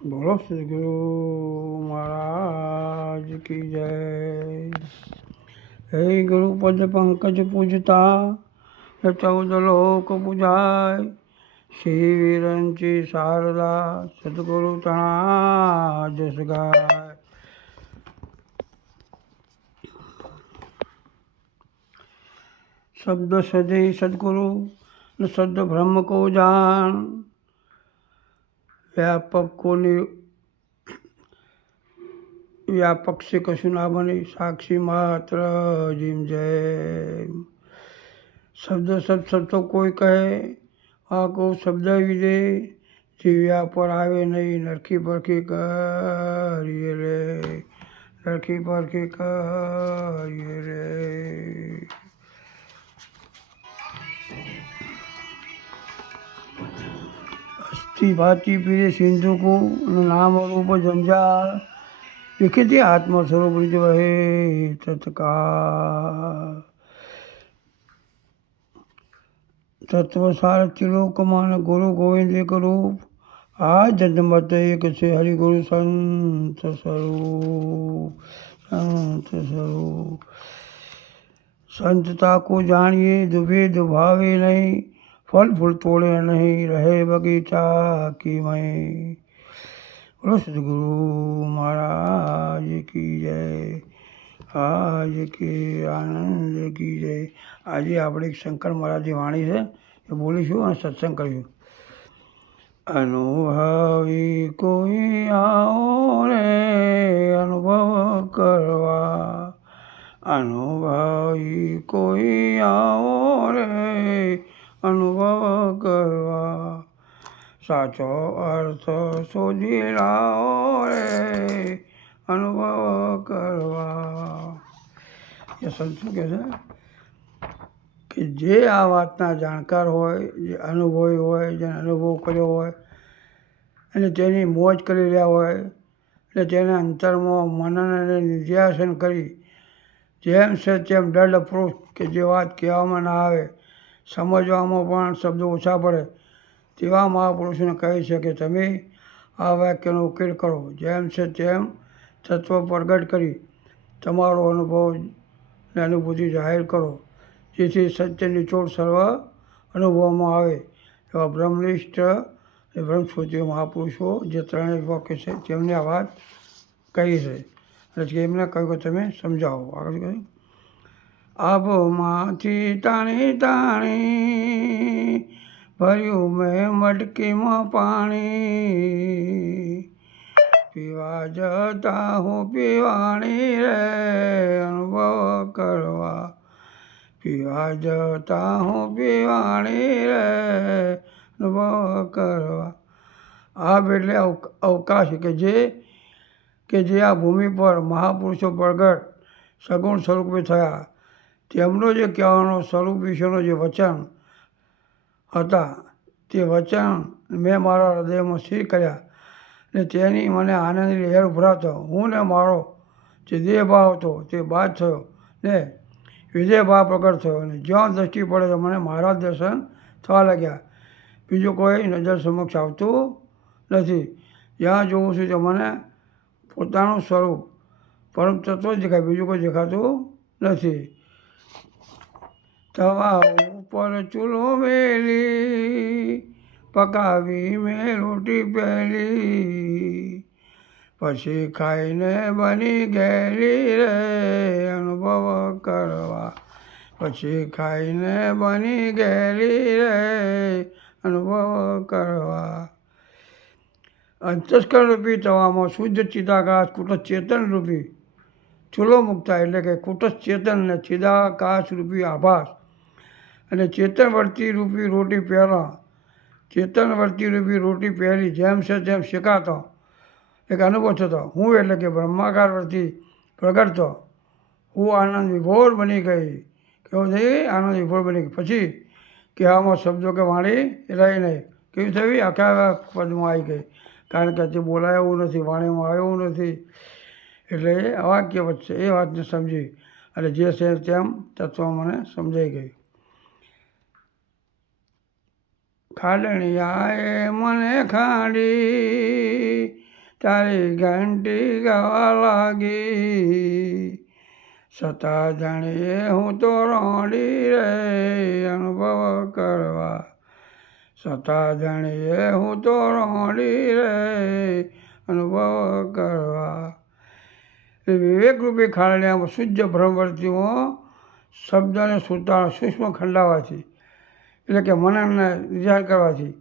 बोलो श्री गुरु महाराज की जय। हे गुरु पद पंकज पूजता हे 14 लोक पूजाय। श्री वीरांची शारदा सद्गुरु तणा जस गाय। शब्द सदे सद्गुरु न सद ब्रह्म को जान। व्यापक को व्यापक से कशु ना बने साक्षी मात्र जिम जय। शब्द सब तो कोई कहे आको शब्द विदे जीव्या पर आवे नहीं नरखी परखी करिए रे नरखी परखी करिए रे। अस्थि भाती पीरे सिंधु को नाम रूप जंजाल विखिति आत्मस्वरूप रिज वहे तत्काल। तत्वसार त्रिलोक मान गुरु गोविंद एक रूप आज जन्मत एक से हरि गुरु संत स्वरूप संत स्वरूप। संतता को जानिए दुबे दुभावे नहीं फल फूल तोड़े नहीं रहे बगीचा की मई। बोलो सद्गुरु महाराज की जय। आज के आनंद की जय। આજે આપણે એક શંકર મહારાજની વાણી છે એ બોલીશું અને સત્સંગ કરીશું। અનુભવી કોઈ આવો રે અનુભવ કરવા। અનુભવી કોઈ આવો રે અનુભવ કરવા। સાચો અર્થ શોધી લાવો રે અનુભવ કરવા। એ સંત શું કહે છે કે જે આ વાતના જાણકાર હોય જે અનુભવી હોય જેને અનુભવ કર્યો હોય અને તેની મોજ કરી રહ્યા હોય એટલે તેને અંતરમાં મનન અને નિધ્યાસન કરી જેમ છે તેમ દળ અપ્રોચ કે જે વાત કહેવામાં ના આવે સમજવામાં પણ શબ્દો ઓછા પડે તેવા મહાપુરુષોને કહે છે કે તમે આ વાક્યનો ઉકેલ કરો જેમ છે તેમ તત્વ પ્રગટ કરી તમારો અનુભવ ને અનુભૂતિ જાહેર કરો જેથી સત્ય નિચોડ સર્વ અનુભવમાં આવે એવા બ્રહ્મનિષ્ઠ અને બ્રહ્મશ્રુતિ મહાપુરુષો જે ત્રણેય વાક્ય છે તેમની આ વાત કહી છે એટલે એમને કહ્યું કે તમે સમજાવો। આગળ કહ્યું આબમાંથી તાણી તાણી ભર્યું મેં મટકીમાં પાણી પીવા જતા હું પીવાણી રે અનુભવ કરવા। પીવા જતા હું પીવાણી રે અનુભવ કરવા। આબ એટલે અવકાશ કે જે આ ભૂમિ પર મહાપુરુષો પ્રગટ સગુણ સ્વરૂપે થયા તેમનો જે કહેવાનો સ્વરૂપ વિશેનો જે વચન હતા તે વચન મેં મારા હૃદયમાં સ્થિર કર્યા ને તેની મને આનંદની લહેર ઉભરાતો હું ને મારો જે દેહ ભાવ હતો તે બાદ થયો ને વિદેહ ભાવ પ્રગટ થયો અને જ્યાં દ્રષ્ટિ પડે તો મને મારા દર્શન થવા લાગ્યા બીજું કોઈ નજર સમક્ષ આવતું નથી જ્યાં જોઉં છું તો મને પોતાનું સ્વરૂપ પરમ તત્વ જ દેખાય બીજું કોઈ દેખાતું નથી। તવા ઉપર ચૂલો મેલી પકાવી મેં રોટી પહેલી પછી ખાઈને બની ગયેલી રે અનુભવ કરવા। પછી ખાઈને બની ગયેલી રે અનુભવ કરવા। અંતસ્કરણ રૂપી તવામાં શુદ્ધ ચિદાકાશ કુટસ્થ ચેતન રૂપી ચૂલો મૂકતા એટલે કે કુટસ્થ ચેતન અને ચિદાકાશ રૂપી આભાસ અને ચેતનવર્તી રૂપી રોટી પહેલાં ચેતનવર્તી રૂપી રોટી પહેલી જેમ છે તેમ શેકાતો એક અનુભવ થતો હું એટલે કે બ્રહ્માકારવર્તી પ્રગટતો હું આનંદ વિભોર બની ગઈ કેવું થઈ આનંદ વિભોર બની ગઈ પછી કહેવામાં શબ્દો કે વાણી રહી નહીં કેવી થવી આખા પદમાં આવી ગઈ કારણ કે તે બોલાય એવું નથી વાણીમાં આવે એવું નથી એટલે આ વાક્ય વચ્ચે એ વાતને સમજી અને જે છે તેમ તત્વ મને સમજાઈ ગઈ। ખાડણિયાએ મને ખાંડી તારી ઘંટી ગાવા લાગી. સતા જાણીએ હું તો રોંડી રે અનુભવ કરવા. સતા જાણીએ હું તો રોંડી રે અનુભવ કરવા. વિવેકરૂપી ખાણિયામાં શુદ્ધ બ્રહ્મવર્તીમાં શબ્દને સુતાર સૂક્ષ્મ ખંડાવાથી એટલે કે મનનને વિચાર કરવાથી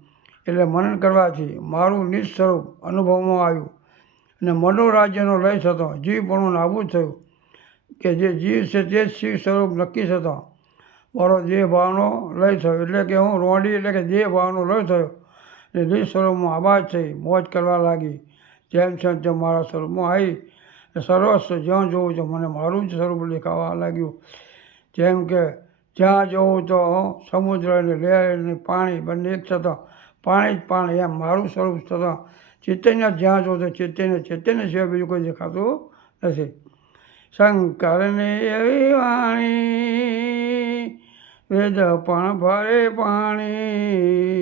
એટલે મનન કરવાથી મારું નિજ સ્વરૂપ અનુભવમાં આવ્યું અને મનોરાજ્યનો લય થતો જીવપણું નાબૂદ થયું કે જે જીવ છે તે જ શિવ સ્વરૂપ નક્કી થતો મારો દેહ ભાવનો લય થયો એટલે કે હું રોંડી એટલે કે દેહ ભાવનો લય થયો અને નિજ સ્વરૂપમાં આબાદ થઈ મોજ કરવા લાગી. જેમ છે તેમ મારા સ્વરૂપમાં આવી સર્વસ્વ જ્યાં જોવું તો મને મારું જ સ્વરૂપ દેખાવા લાગ્યું. જેમ કે જ્યાં જોવું તો સમુદ્ર અને લહેર અને પાણી બંને એક થતાં પાણી જ પાણી એમ મારું સ્વરૂપ થતાં ચૈતન્ય જ્યાં જોવું તો ચૈતન્ય સિવાય બીજું કોઈ દેખાતું નથી. શંકરની એવી વાણી વેદ પણ ભરે પાણી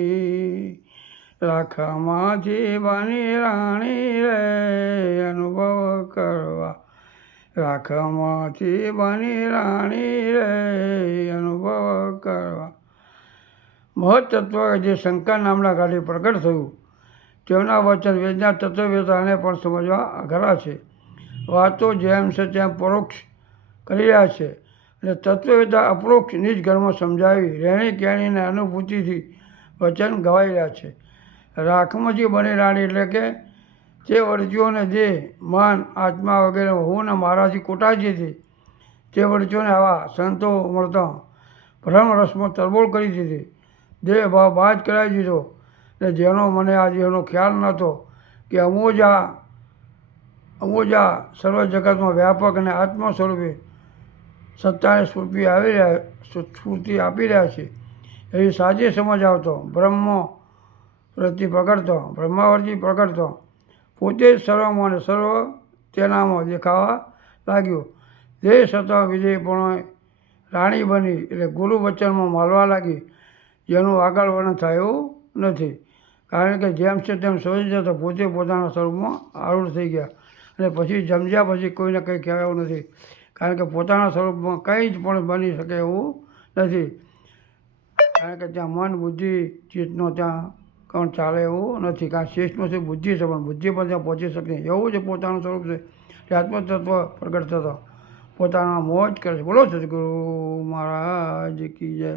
રાખમાંથી બની રાણી રે અનુભવ કરવા. રાખમાંથી બની રાણી રે અનુભવ કરવા. મહત્તત્વ જે શંકર નામના કાઢી પ્રગટ થયું તેમના વચન વેદના તત્વવેતાને પણ સમજવા અઘરા છે. વાતો જેમ છે તેમ પરોક્ષ કરી રહ્યા છે અને તત્વવેતા અપરોક્ષ નિજ ઘરમાં સમજાવી રહેણી કહેણીને અનુભૂતિથી વચન ગવાઈ રહ્યા છે. રાખમાંથી બની રાણી એટલે કે તે વર્તીઓને દેહ મન આત્મા વગેરે હું ને મારાથી કોટાઈ હતી તે વર્તીઓને આવા સંતો મળતા ભ્રમ રસમાં તરબોળ કરી દીધી. દેહ ભાવ બાદ કરાવી દીધો અને જેનો મને આ દેહનો ખ્યાલ નહોતો કે અમોજા સર્વ જગતમાં વ્યાપક અને આત્મા સ્વરૂપે સત્તાને સ્ફૂર્તિ આપી રહ્યા છે એવી સાચી સમજ આવતો બ્રહ્માવર્તી પ્રગટતો પોતે જ સર્વમાં અને સર્વ તેનામાં દેખાવા લાગ્યો. દેહ છતાં વિજયપણે રાણી બની એટલે ગુરુ વચનમાં માલવા લાગી જેનું આગળ વર્ણન થયું નથી. કારણ કે જેમ છે તેમ સમજી જતો પોતે પોતાના સ્વરૂપમાં આરૂઢ થઈ ગયા અને પછી જમજ્યા પછી કોઈને કંઈ કહેવાયું નથી. કારણ કે પોતાના સ્વરૂપમાં કંઈ જ પણ બની શકે એવું નથી. કારણ કે ત્યાં મન બુદ્ધિ ચિત્તનો ત્યાં પણ ચાલે એવું નથી. કારણ શેષમાં છે બુદ્ધિ છે પણ બુદ્ધિ પણ ત્યાં પહોંચી શકે નહીં. એવું જ પોતાનું સ્વરૂપ છે એ આત્મતત્વ પ્રગટ થતો પોતાના મોજ કરે છે. બોલો સદગુરુ મહારાજ કી જય.